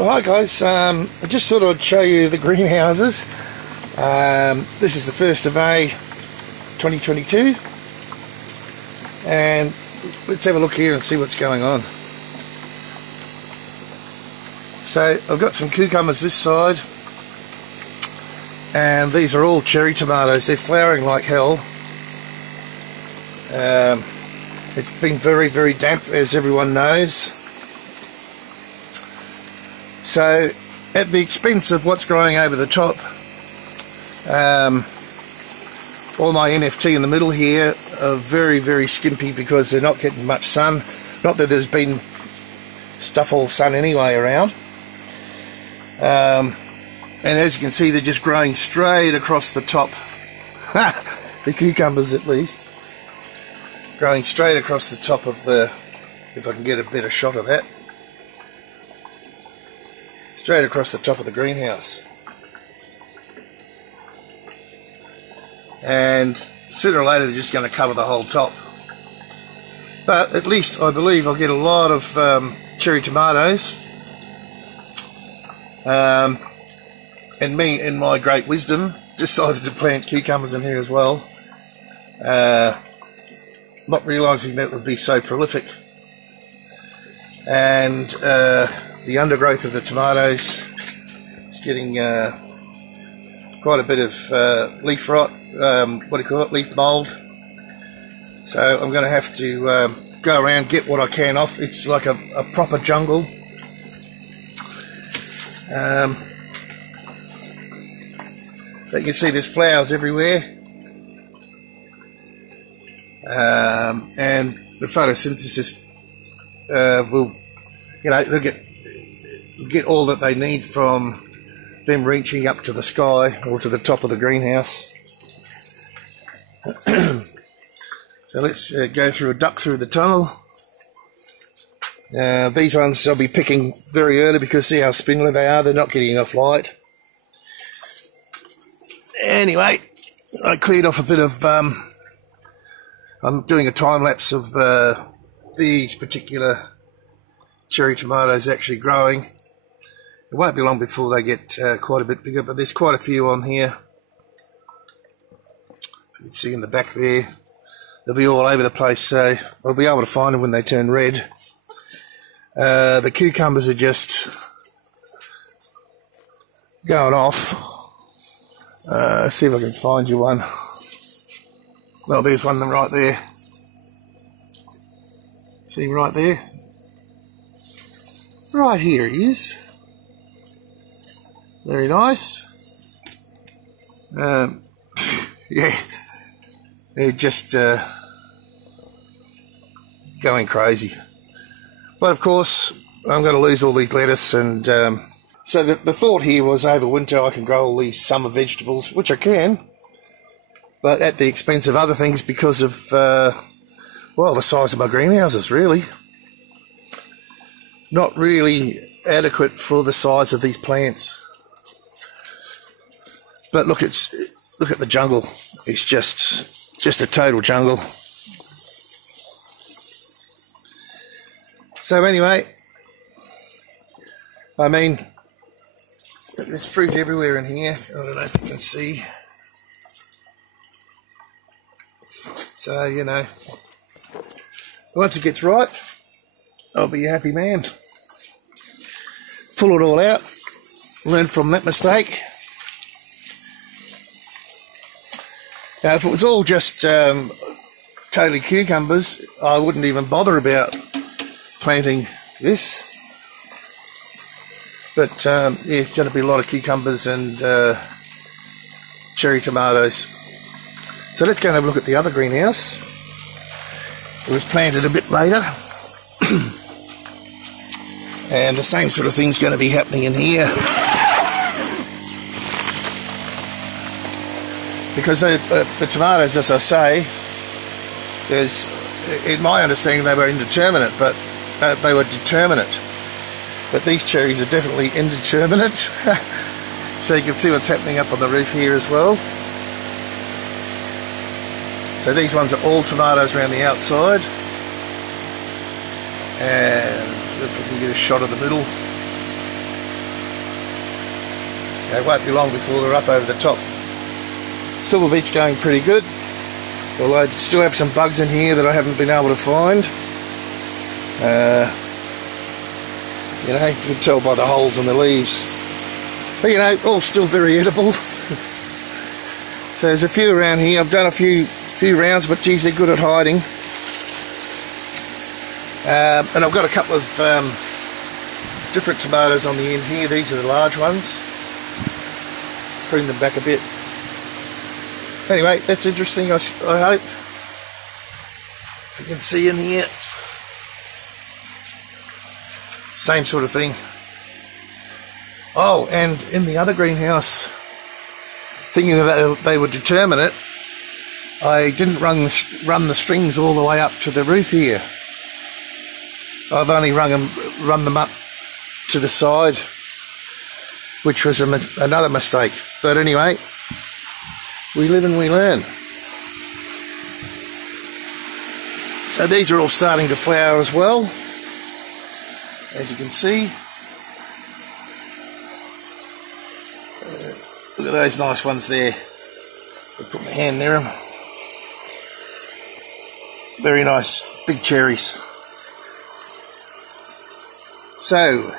Well, hi guys, I just thought I'd show you the greenhouses. This is the 1st of May 2022, and let's have a look here and see what's going on. So I've got some cucumbers this side, and these are all cherry tomatoes. They're flowering like hell. It's been very damp, as everyone knows. So at the expense of what's growing over the top, all my NFT in the middle here are very skimpy because they're not getting much sun. Not that there's been stuff all sun anyway around. And as you can see, they're just growing straight across the top. The cucumbers, at least, growing straight across the top of the, if I can get a better shot of that, straight across the top of the greenhouse. And sooner or later they're just going to cover the whole top. But at least I believe I'll get a lot of cherry tomatoes. And me, in my great wisdom, decided to plant cucumbers in here as well. Not realising that would be so prolific. And the undergrowth of the tomatoes is getting quite a bit of leaf rot, leaf mould. So I'm going to have to go around, get what I can off. It's like a proper jungle. So you can see there's flowers everywhere. And the photosynthesis will, they'll get all that they need from them reaching up to the sky or to the top of the greenhouse. So let's go through a duck through the tunnel. These ones I'll be picking very early because see how spindly they are. They're not getting enough light. Anyway, I cleared off a bit of I'm doing a time lapse of these particular cherry tomatoes actually growing. It won't be long before they get quite a bit bigger, but there's quite a few on here. You can see in the back there, they'll be all over the place, so I'll be able to find them when they turn red. The cucumbers are just going off. See if I can find you one. Well, there's one of them right there. See him right there? Right here he is. Very nice. Yeah, they're just going crazy. But of course, I'm going to lose all these lettuce, and so the thought here was over winter I can grow all these summer vegetables, which I can, but at the expense of other things because of, well, the size of my greenhouses, really. Not really adequate for the size of these plants. But look at the jungle. It's just a total jungle. So anyway, I mean, there's fruit everywhere in here. I don't know if you can see. So, once it gets ripe, I'll be a happy man. Pull it all out, learn from that mistake. Now, if it was all just totally cucumbers, I wouldn't even bother about planting this. But, yeah, it's going to be a lot of cucumbers and cherry tomatoes. So let's go and have a look at the other greenhouse. It was planted a bit later. And the same sort of thing's going to be happening in here. Because the tomatoes, as I say, in my understanding they were indeterminate, but they were determinate. But these cherries are definitely indeterminate. So you can see what's happening up on the roof here as well. So these ones are all tomatoes around the outside. And if we can get a shot of the middle. It won't be long before they're up over the top. Silver beet's going pretty good, although I still have some bugs in here that I haven't been able to find. You know, you can tell by the holes in the leaves. But you know, all still very edible. So there's a few around here. I've done a few rounds, but geez, they're good at hiding. And I've got a couple of different tomatoes on the end here. These are the large ones. Bring them back a bit. Anyway, that's interesting, I hope. You can see in here. Same sort of thing. Oh, and in the other greenhouse, thinking that they would determine it, I didn't run the strings all the way up to the roof here. I've only run them up to the side, which was another mistake. But anyway, we live and we learn. So these are all starting to flower as well, as you can see. Look at those nice ones there. I'll put my hand near them. Very nice, big cherries. So,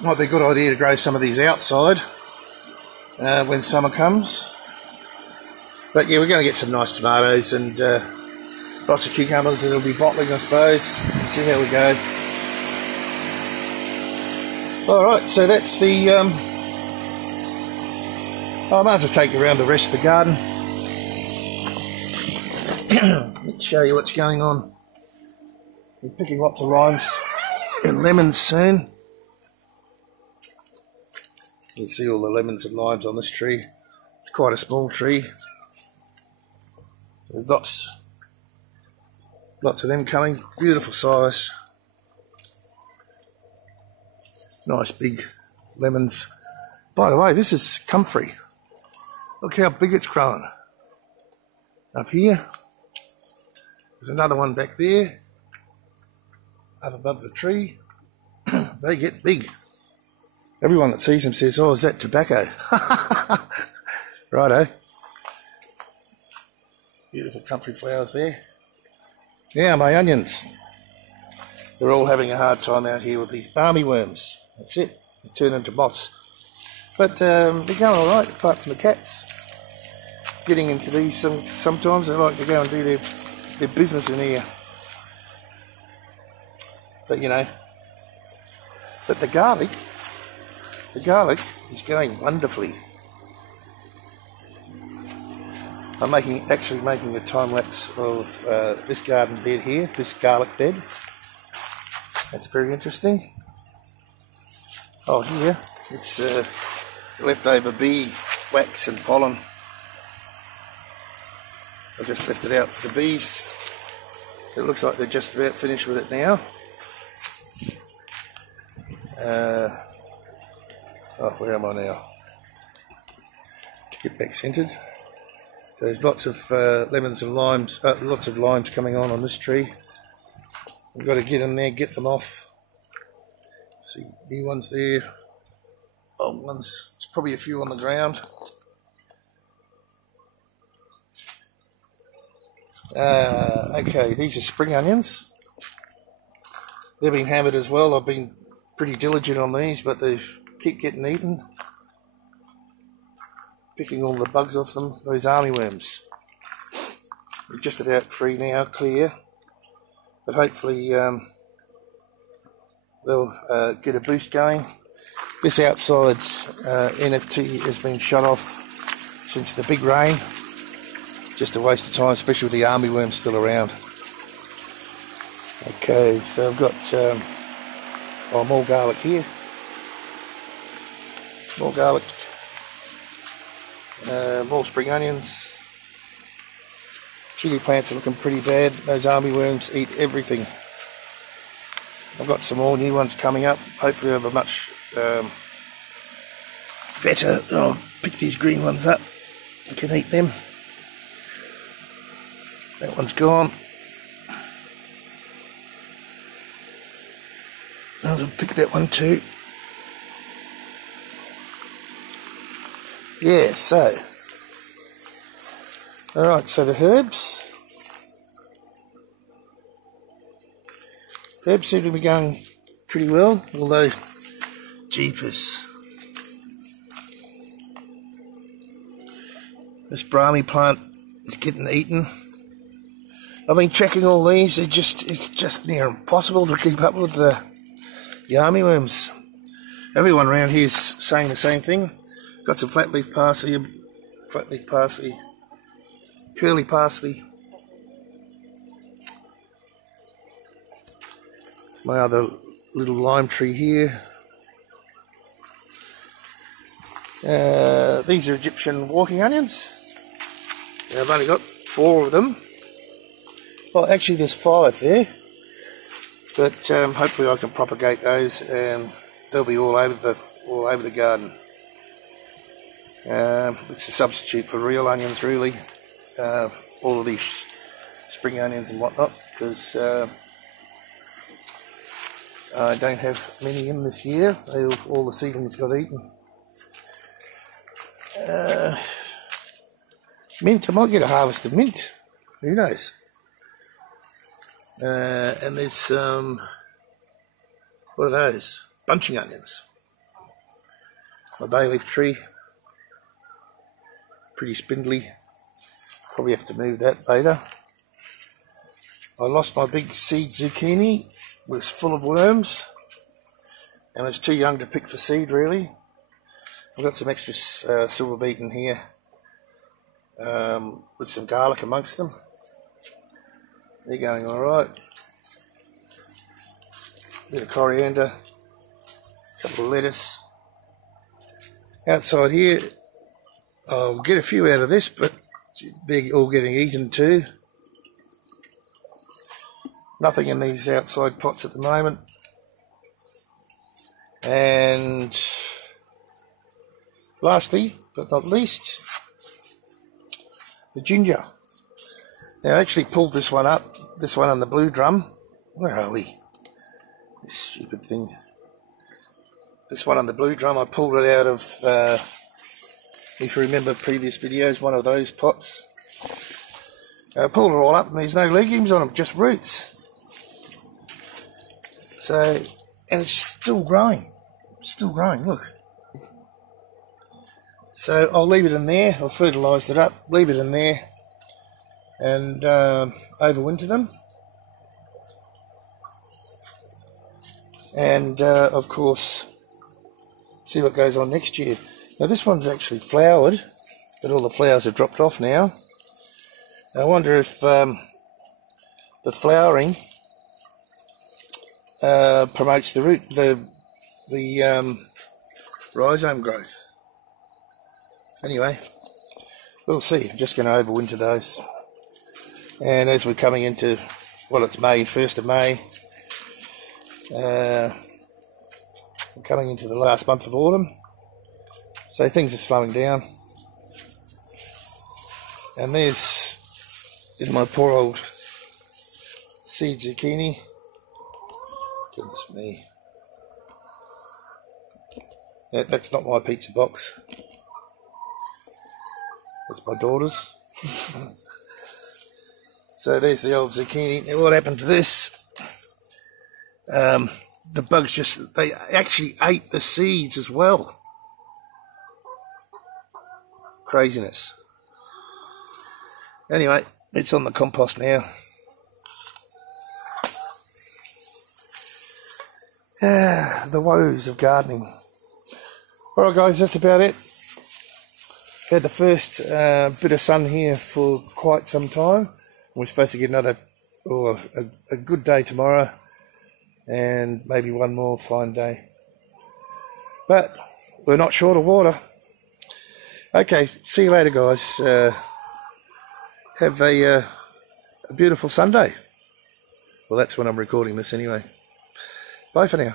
might be a good idea to grow some of these outside when summer comes. But yeah, we're going to get some nice tomatoes and lots of cucumbers that will be bottling, I suppose. Let's see how we go. Alright, so that's the... I might as well take you around the rest of the garden. Let's show you what's going on. We're picking lots of limes and lemons soon. You can see all the lemons and limes on this tree. It's quite a small tree. There's lots of them coming. Beautiful size. Nice big lemons. By the way, this is Comfrey. Look how big it's growing. Up here. There's another one back there. Up above the tree. They get big. Everyone that sees them says, oh, is that tobacco? Righto. Beautiful Comfrey flowers there. Now my onions. They're all having a hard time out here with these barmy worms. That's it. They turn into moths. But they're going alright, apart from the cats. Getting into these sometimes. They like to go and do their business in here. But you know. But the garlic is going wonderfully. I'm actually making a time lapse of this garden bed here, this garlic bed. That's very interesting. Oh, here it's leftover bee wax and pollen. I just left it out for the bees. It looks like they're just about finished with it now. Oh, where am I now? Let's get back centered. There's lots of lemons and limes, lots of limes coming on this tree. We've got to get in there, get them off. See, new ones there. Old ones, there's probably a few on the ground. Okay, these are spring onions. They've been hammered as well. I've been pretty diligent on these, but they keep getting eaten. Picking all the bugs off them, those armyworms. They're just about free now, clear. But hopefully they'll get a boost going. This outside NFT has been shut off since the big rain. Just a waste of time, especially with the armyworms still around. Okay, so I've got more garlic here. More garlic. More spring onions. Chili plants are looking pretty bad. Those armyworms eat everything. I've got some more new ones coming up. Hopefully I'll have a much better. I'll pick these green ones up. You can eat them. That one's gone. I'll pick that one too. yeah, so. Alright, so the herbs. Herbs seem to be going pretty well, although, jeepers. This Brahmi plant is getting eaten. I've been checking all these, it's just near impossible to keep up with the armyworms. Everyone around here is saying the same thing. Got some flatleaf parsley, curly parsley. My other little lime tree here. These are Egyptian walking onions. I've only got 4 of them. Well, actually there's 5 there. But hopefully I can propagate those and they'll be all over the garden. It's a substitute for real onions, really. All of these spring onions and whatnot, because I don't have many in this year. All the seedlings got eaten. Mint, I might get a harvest of mint. Who knows? And there's what are those? Bunching onions. My bay leaf tree. Pretty spindly. Probably have to move that later. I lost my big seed zucchini. It was full of worms. And it's too young to pick for seed, really. I've got some extra silver beet in here. With some garlic amongst them. They're going alright. Bit of coriander. Couple of lettuce. Outside here, I'll get a few out of this, but they're all getting eaten too. Nothing in these outside pots at the moment. And lastly, but not least, the ginger. Now I actually pulled this one up, this one on the blue drum. Where are we? This stupid thing. This one on the blue drum, I pulled it out of, if you remember previous videos, one of those pots. I pulled it all up and there's no legumes on them, just roots. So, and it's still growing. Still growing, look. So I'll leave it in there. I've fertilised it up, leave it in there and overwinter them. And of course, see what goes on next year. Now this one's actually flowered, but all the flowers have dropped off now. I wonder if the flowering promotes the root, the rhizome growth. Anyway, we'll see. I'm just going to overwinter those. And as we're coming into, well, it's May, 1st of May. We're coming into the last month of autumn. So things are slowing down. And there's my poor old seed zucchini. Goodness me. Yeah, that's not my pizza box. That's my daughter's. So there's the old zucchini. Now what happened to this? The bugs they actually ate the seeds as well. Craziness. Anyway, it's on the compost now. The woes of gardening. Alright guys, that's about it. Had the first bit of sun here for quite some time. We're supposed to get another, or a good day tomorrow, and maybe one more fine day. But we're not short of water. Okay, see you later guys. Have a beautiful Sunday. Well, that's when I'm recording this anyway. Bye for now.